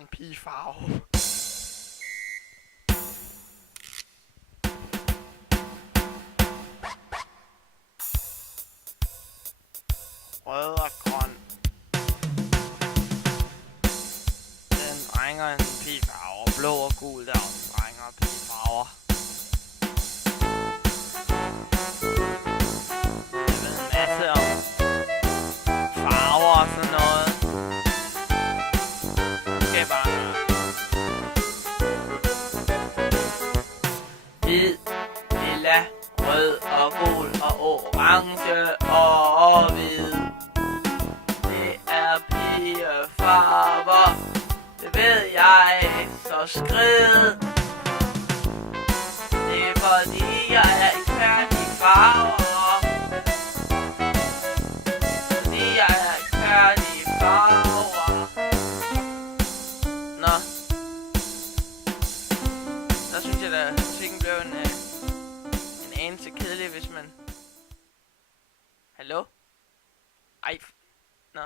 en pigefarve. Rød og grøn. Den drenger en pigefarve. Blå og gul, der også drenger pigefarver. Jeg ved en masse om farver og sådan noget. Okay, bare hvid, lilla, rød og gul og orange og hvid. Det er pigefarver, det ved jeg, så skrid. Det er fordi jeg er ekspert i farver. Fordi jeg er ekspert i farver. Nå. Der synes jeg da, at musikken blev en anelse kedelig, hvis man... Hallo? Ej. Nå.